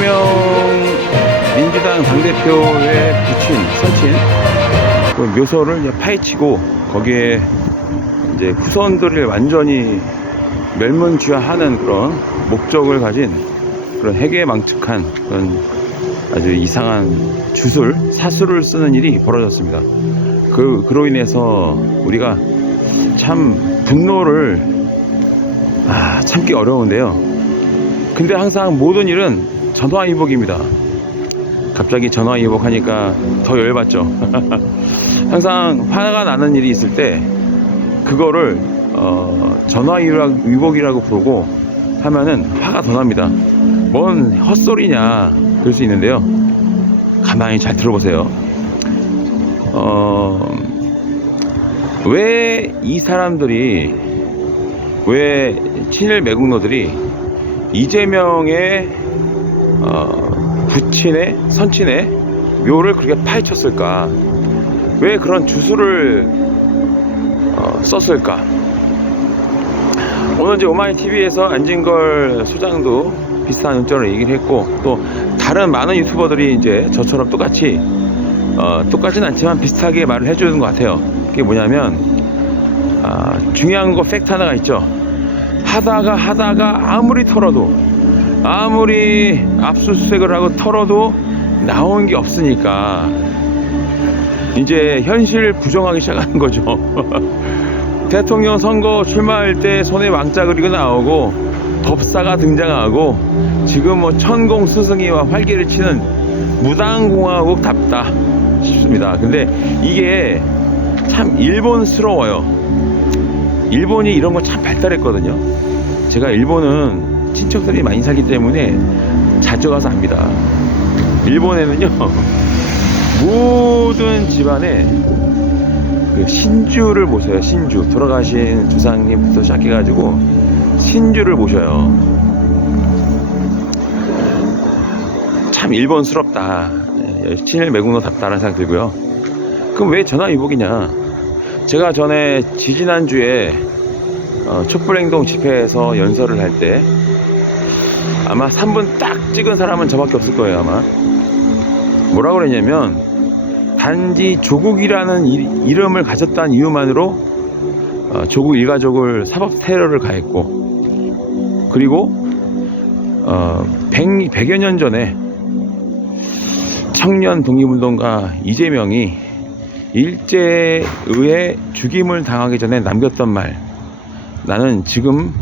이재명 민주당 당대표의 부친, 선친 그 묘소를 이제 파헤치고 거기에 이제 후손들을 완전히 멸문지화하는 그런 목적을 가진 그런 해괴망측한 그런 아주 이상한 사수를 쓰는 일이 벌어졌습니다. 그로 인해서 우리가 참 분노를 참기 어려운데요. 근데 항상 모든 일은 전화위복입니다. 갑자기 전화위복하니까 더 열받죠. 항상 화가 나는 일이 있을 때 그거를 전화위복이라고 부르고 하면은 화가 더 납니다. 뭔 헛소리냐 그럴 수 있는데요. 가만히 잘 들어보세요. 왜 이 사람들이, 왜 친일 매국노들이 이재명의 부친의, 선친의 묘를 그렇게 파헤쳤을까? 왜 그런 주술을 썼을까? 오늘 이제 오마이TV에서 안진걸 소장도 비슷한 의견을 얘기를 했고, 또 다른 많은 유튜버들이 이제 저처럼 똑같이 똑같진 않지만 비슷하게 말을 해주는 것 같아요. 그게 뭐냐면 중요한 거 팩트 하나가 있죠. 하다가 아무리 털어도, 아무리 압수수색을 하고 털어도 나온 게 없으니까 이제 현실 부정하기 시작하는 거죠. 대통령 선거 출마할 때 손에 왕자 그리고 나오고 법사가 등장하고 지금 뭐 천공 스승이와 활개를 치는 무당공화국답다 싶습니다. 근데 이게 참 일본스러워요. 일본이 이런 거 참 발달했거든요. 제가 일본은 친척들이 많이 살기 때문에 자주 가서 압니다. 일본에는요 모든 집안에 그 신주를 모셔요. 신주, 돌아가신 조상님부터 시작해가지고 신주를 모셔요. 참 일본스럽다, 친일 매국노답다라는 생각 들고요. 그럼 왜 전화위복이냐? 제가 전에 지지난주에 촛불행동 집회에서 연설을 할 때 아마 3분 딱 찍은 사람은 저밖에 없을 거예요. 아마 뭐라고 그랬냐면, 단지 조국이라는 이름을 가졌다는 이유만으로 조국 일가족을 사법 테러를 가했고, 그리고 100여 년 전에 청년 독립운동가 이재명이 일제의에 죽임을 당하기 전에 남겼던 말, 나는 지금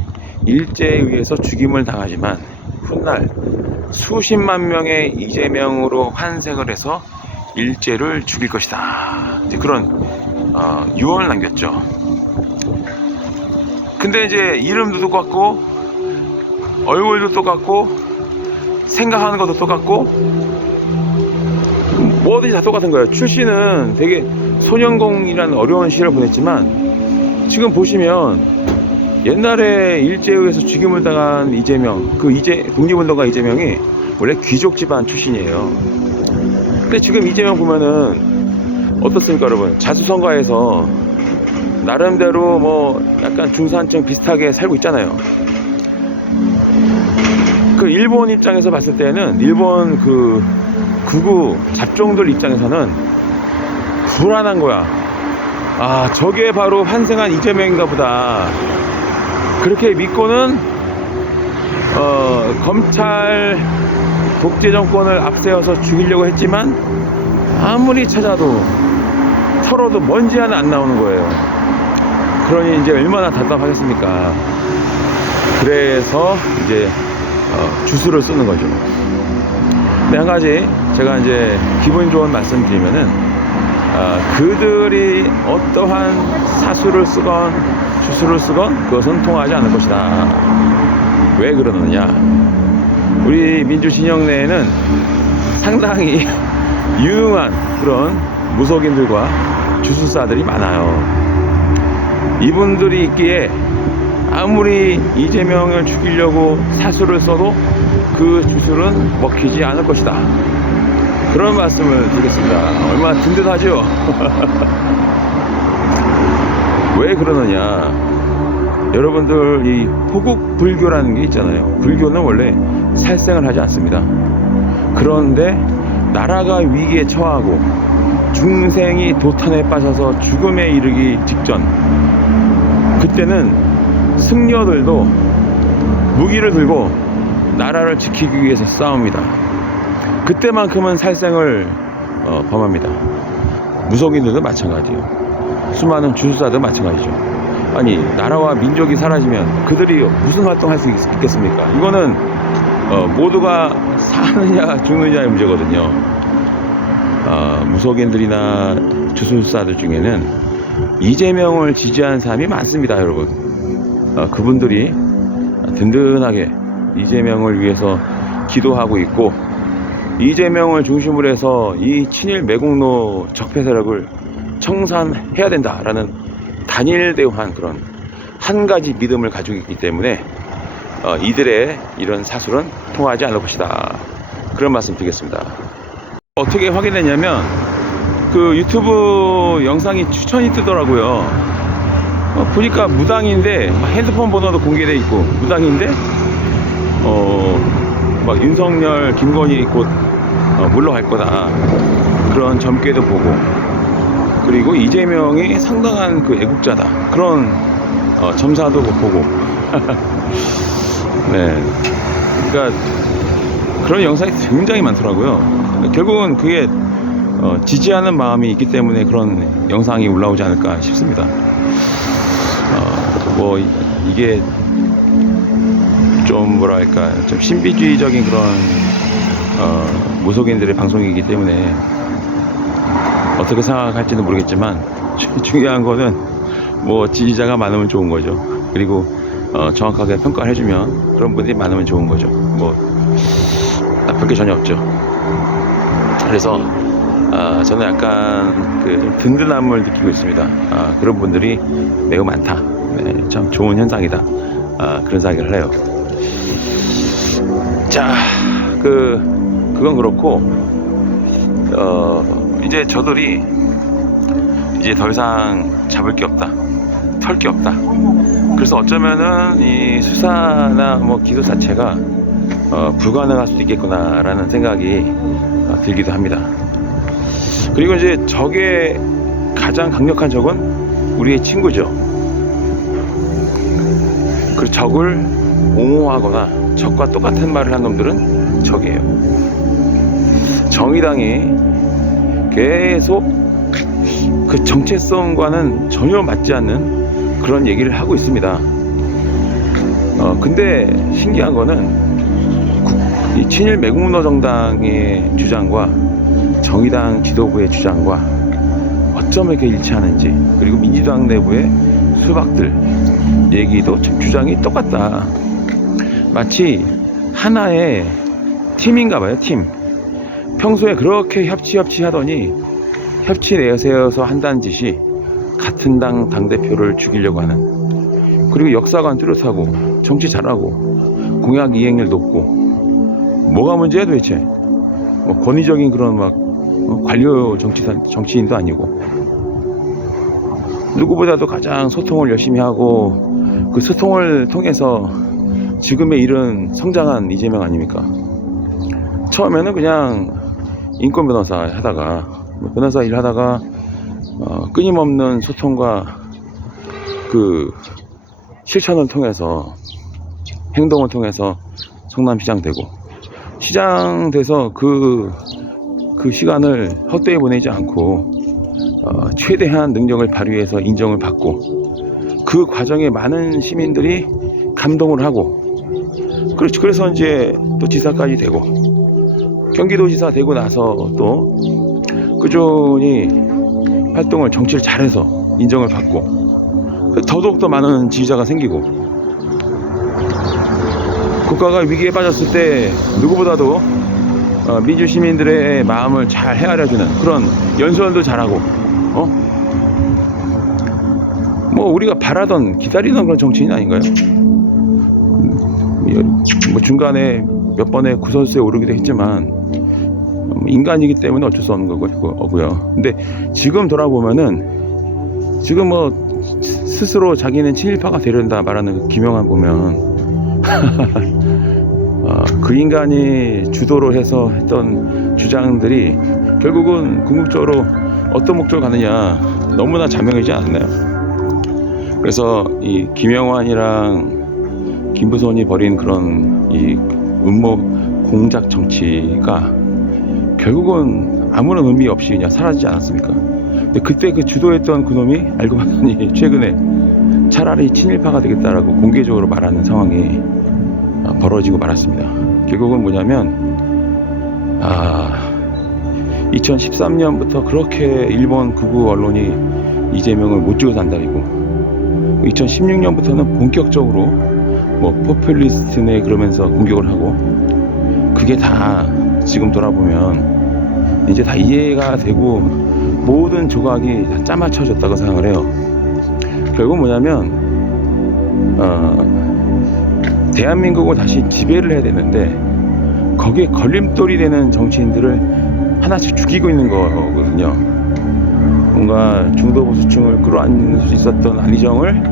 일제에 의해서 죽임을 당하지만 훗날 수십만 명의 이재명으로 환생을 해서 일제를 죽일 것이다, 이제 그런 유언을 남겼죠. 근데 이제 이름도 똑같고 얼굴도 똑같고 생각하는 것도 똑같고 뭐든지 다 똑같은 거예요. 출신은 되게 소년공이라는 어려운 시를 보냈지만 지금 보시면 옛날에 일제에 의해서 죽임을 당한 이재명, 독립운동가 이재명이 원래 귀족 집안 출신이에요. 근데 지금 이재명 보면은 어떻습니까, 여러분? 자수성가해서 나름대로 뭐 약간 중산층 비슷하게 살고 있잖아요. 그 일본 입장에서 봤을 때는, 일본 그 극우 잡종들 입장에서는 불안한 거야. 저게 바로 환생한 이재명인가 보다. 그렇게 믿고는 검찰 독재 정권을 앞세워서 죽이려고 했지만 아무리 찾아도 털어도 먼지 하나 안 나오는 거예요. 그러니 이제 얼마나 답답하겠습니까. 그래서 이제 주술을 쓰는 거죠. 근데 한 가지 제가 이제 기분 좋은 말씀 드리면은, 그들이 어떠한 사수를 쓰건 주술을 쓰건 그것은 통하지 않을 것이다. 왜 그러느냐? 우리 민주진영 내에는 상당히 유능한 그런 무속인들과 주술사들이 많아요. 이분들이 있기에 아무리 이재명을 죽이려고 사수를 써도 그 주술은 먹히지 않을 것이다. 그런 말씀을 드리겠습니다. 얼마나 든든하죠? 왜 그러느냐? 여러분들, 이 호국 불교라는 게 있잖아요. 불교는 원래 살생을 하지 않습니다. 그런데 나라가 위기에 처하고 중생이 도탄에 빠져서 죽음에 이르기 직전, 그때는 승려들도 무기를 들고 나라를 지키기 위해서 싸웁니다. 그때만큼은 살생을 범합니다. 무속인들도 마찬가지예요. 수많은 주술사도 마찬가지죠. 아니, 나라와 민족이 사라지면 그들이 무슨 활동할 수 있겠습니까? 이거는 모두가 사느냐 죽느냐의 문제거든요. 무속인들이나 주술사들 중에는 이재명을 지지하는 사람이 많습니다, 여러분. 그분들이 든든하게 이재명을 위해서 기도하고 있고, 이재명을 중심으로 해서 이 친일 매국노 적폐 세력을 청산해야 된다라는 단일대우한 그런 한 가지 믿음을 가지고 있기 때문에 이들의 이런 사술은 통하지 않을 것이다, 그런 말씀 드리겠습니다. 어떻게 확인했냐면 그 유튜브 영상이 추천이 뜨더라고요. 보니까 무당인데 핸드폰 번호도 공개되어 있고, 무당인데 막 윤석열, 김건희 곧 물러갈 거다, 그런 점괘도 보고, 그리고 이재명이 상당한 그 애국자다, 그런 점사도 보고 네, 그러니까 그런 영상이 굉장히 많더라고요. 결국은 그게 지지하는 마음이 있기 때문에 그런 영상이 올라오지 않을까 싶습니다. 뭐 이게 좀 뭐랄까, 좀 신비주의적인 그런 무속인들의 방송이기 때문에 어떻게 생각할지는 모르겠지만 중요한 거는 뭐 지지자가 많으면 좋은 거죠. 그리고 정확하게 평가를 해주면 그런 분들이 많으면 좋은 거죠. 뭐 나쁠 게 전혀 없죠. 그래서 저는 약간 좀 든든함을 느끼고 있습니다. 그런 분들이 매우 많다. 네, 참 좋은 현상이다. 그런 생각을 해요. 자, 그건 그렇고, 이제 저들이 이제 더 이상 잡을 게 없다, 털 게 없다. 그래서 어쩌면은 이 수사나 뭐 기소 자체가 불가능할 수도 있겠구나라는 생각이 들기도 합니다. 그리고 이제 적의 가장 강력한 적은 우리의 친구죠. 그 적을 옹호하거나 적과 똑같은 말을 한 놈들은 적이에요. 정의당이 계속 그 정체성과는 전혀 맞지 않는 그런 얘기를 하고 있습니다. 근데 신기한 거는 이 친일 매국노 정당의 주장과 정의당 지도부의 주장과 어쩜 이렇게 일치하는지, 그리고 민주당 내부의 수박들 얘기도 주장이 똑같다. 마치 하나의 팀인가봐요, 팀. 평소에 그렇게 협치 하더니 협치 내세워서 한다는 짓이 같은 당 당대표를 죽이려고 하는, 그리고 역사관 뚜렷하고 정치 잘하고 공약 이행률 높고, 뭐가 문제야 도대체? 뭐 권위적인 그런 막 관료 정치인도 아니고, 누구보다도 가장 소통을 열심히 하고 그 소통을 통해서 지금의 이런 성장한 이재명 아닙니까? 처음에는 그냥 인권 변호사 하다가, 변호사 일 하다가 끊임없는 소통과 그 실천을 통해서, 행동을 통해서 성남시장 되고, 시장 돼서 그 시간을 헛되이 보내지 않고 최대한 능력을 발휘해서 인정을 받고, 그 과정에 많은 시민들이 감동을 하고, 그렇지. 그래서 이제 또 지사까지 되고, 경기도지사 되고 나서 또 꾸준히 활동을, 정치를 잘해서 인정을 받고, 더더욱더 많은 지지자가 생기고, 국가가 위기에 빠졌을 때 누구보다도 민주시민들의 마음을 잘 헤아려주는 그런 연설도 잘하고, 뭐 우리가 바라던, 기다리던 그런 정치인 아닌가요? 뭐 중간에 몇 번의 구설수에 오르기도 했지만 인간이기 때문에 어쩔 수 없는 거고요. 근데 지금 돌아보면은, 지금 뭐 스스로 자기는 친일파가 되려다 말하는 김영환 보면 그 인간이 주도를 해서 했던 주장들이 결국은 궁극적으로 어떤 목적을 가느냐 너무나 자명하지 않나요? 그래서 이 김영환이랑 김부선이 벌인 그런 이 음모 공작 정치가 결국은 아무런 의미 없이 그냥 사라지지 않았습니까? 근데 그때 그 주도했던 그놈이 알고 봤더니 최근에 차라리 친일파가 되겠다라고 공개적으로 말하는 상황이 벌어지고 말았습니다. 결국은 뭐냐면 2013년부터 그렇게 일본 극우 언론이 이재명을 못 찍어 산다리고 2016년부터는 본격적으로 뭐 포퓰리스트네 그러면서 공격을 하고 그게 다 지금 돌아보면 이제 다 이해가 되고 모든 조각이 다 짜맞춰졌다고 생각을 해요. 결국 뭐냐면 대한민국을 다시 지배를 해야 되는데 거기에 걸림돌이 되는 정치인들을 하나씩 죽이고 있는 거거든요. 뭔가 중도 보수층을 끌어안을 수 있었던 안희정을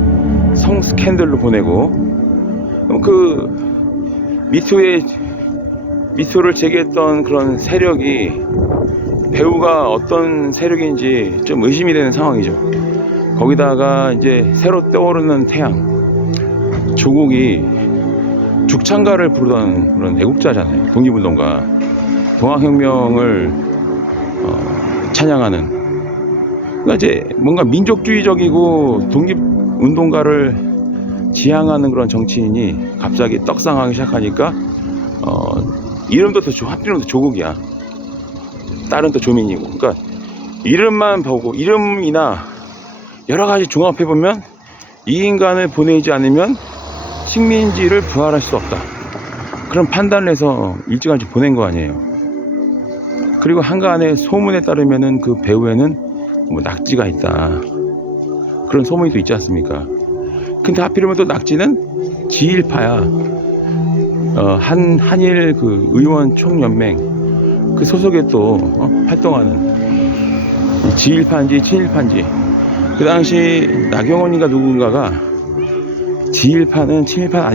성 스캔들로 보내고 그 미투를 제기했던 그런 세력이 배우가 어떤 세력인지 좀 의심이 되는 상황이죠. 거기다가 이제 새로 떠오르는 태양 조국이 죽창가를 부르던 그런 애국자잖아요. 독립운동가 동학혁명을 찬양하는 그러니까 이제 뭔가 민족주의적이고 독립운동가를 지향하는 그런 정치인이 갑자기 떡상하기 시작하니까 이름도 하필이면 조국이야. 딸은 또 조민이고. 그러니까 이름만 보고 이름이나 여러 가지 종합해보면 이 인간을 보내지 않으면 식민지를 부활할 수 없다. 그런 판단을 해서 일찌감치 보낸 거 아니에요. 그리고 한간의 소문에 따르면은 그 배우에는 뭐 낙지가 있다. 그런 소문이 또 있지 않습니까? 근데 하필이면 또 낙지는 지일파야. 한일 그 의원 총연맹 그 소속에 또 활동하는 지일파인지 친일파인지 그 당시 나경원인가 누군가가 지일파는 친일파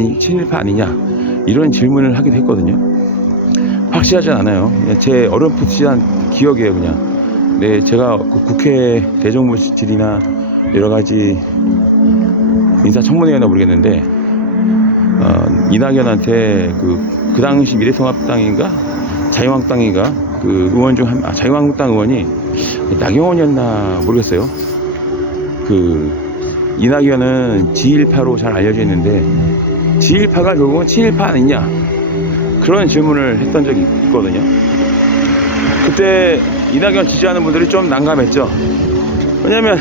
아니냐 이런 질문을 하기도 했거든요. 확실하지 않아요. 제 어렴풋이한 기억이에요. 그냥 제가 그 국회 대정부질이나 여러 가지 인사청문회나 모르겠는데 이낙연한테 그 당시 미래통합당인가 자유한국당인가 그 의원 중 자유한국당 의원이 나경원이었나 모르겠어요. 그 이낙연은 지일파로 잘 알려져 있는데 지일파가 결국은 친일파 아니냐 그런 질문을 했던 적이 있거든요. 그때 이낙연 지지하는 분들이 좀 난감했죠. 왜냐면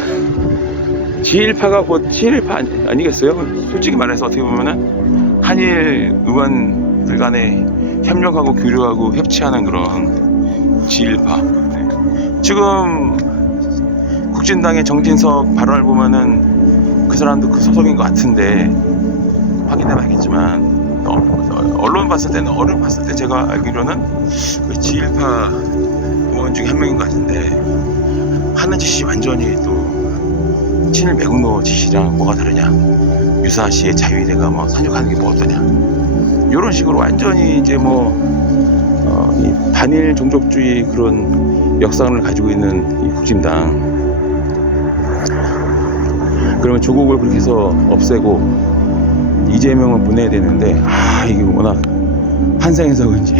지일파가 곧 친일파 아니겠어요? 솔직히 말해서 어떻게 보면은 한일 의원들 간에 협력하고 교류하고 협치하는 그런 지일파. 지금 국진당의 정진석 발언을 보면은 그 사람도 그 소속인 것 같은데 확인해 봐야겠지만 언론 봤을 때 제가 알기로는 그 지일파 의원 중에 한 명인 것 같은데 하는 짓이 완전히 또 친일 매국노 짓이랑 뭐가 다르냐, 유사시에 자유이대가 뭐 산육하는 게 뭐 어떠냐, 이런 식으로 완전히 이제 이 반일 종족주의 그런 역사를 가지고 있는 이 국진당. 그러면 조국을 그렇게 해서 없애고 이재명을 보내야 되는데 이게 워낙 한상에서 그런지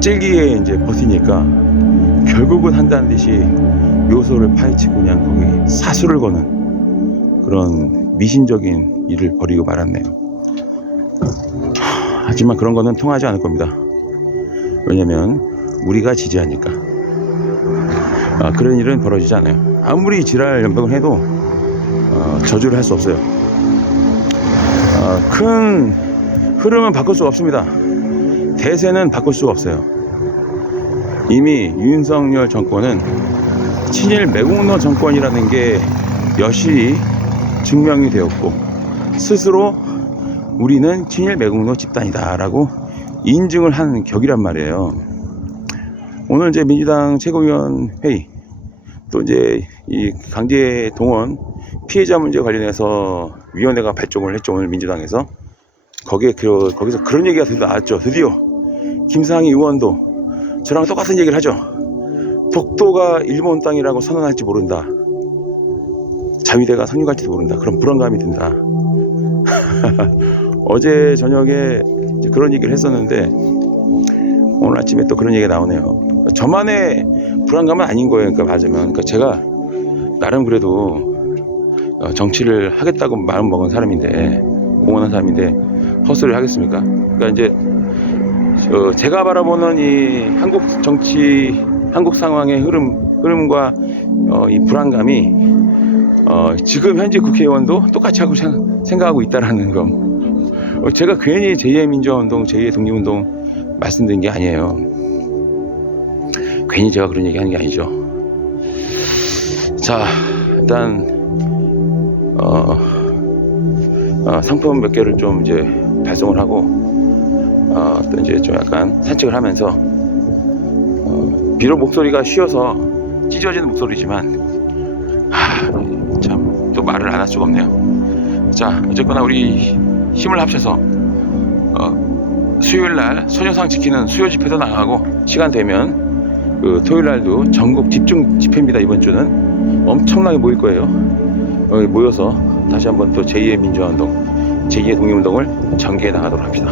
찔기게 이제 버티니까 결국은 한다는 듯이 요소를 파헤치고 그냥 거기 사수를 거는 그런 미신적인 일을 벌이고 말았네요. 하지만 그런 거는 통하지 않을 겁니다. 왜냐면 우리가 지지하니까. 그런 일은 벌어지지 않아요. 아무리 지랄 연병을 해도 저주를 할 수 없어요. 큰 흐름은 바꿀 수가 없습니다. 대세는 바꿀 수가 없어요. 이미 윤석열 정권은 친일 매국노 정권이라는 게 여실히 증명이 되었고 스스로 우리는 친일 매국노 집단이다 라고 인증을 한 격이란 말이에요. 오늘 이제 민주당 최고위원 회의 또 이제 이 강제 동원 피해자 문제 관련해서 위원회가 발족을 했죠. 오늘 민주당에서 거기서 그런 얘기가 드디어 나왔죠. 드디어 김상희 의원도 저랑 똑같은 얘기를 하죠. 독도가 일본 땅이라고 선언할지 모른다. 자위대가 상륙할지도 모른다. 그런 불안감이 든다. 어제 저녁에 이제 그런 얘기를 했었는데 오늘 아침에 또 그런 얘기가 나오네요. 저만의 불안감은 아닌 거예요. 그러니까 맞으면. 그러니까 제가 나름 그래도 정치를 하겠다고 마음 먹은 사람인데, 공헌한 사람인데 헛소리를 하겠습니까? 그러니까 이제 제가 바라보는 이 한국 정치, 한국 상황의 흐름과 이 불안감이 지금 현재 국회의원도 똑같이 하고 생각하고 있다라는 거. 제가 괜히 제2의 민주화운동, 제2의 독립운동 말씀드린 게 아니에요. 괜히 제가 그런 얘기 하는 게 아니죠. 자, 일단 상품 몇 개를 좀 이제 발송을 하고 또 이제 좀 약간 산책을 하면서 비록 목소리가 쉬어서 찢어지는 목소리지만 참 또 말을 안 할 수가 없네요. 자, 어쨌거나 우리 힘을 합쳐서 수요일날 소녀상 지키는 수요 집회도 나가고, 시간 되면 그 토요일날도 전국 집중 집회입니다. 이번 주는 엄청나게 모일 거예요. 모여서 다시 한번 또 제2의 민주화운동, 제2의 독립운동을 전개해 나가도록 합시다.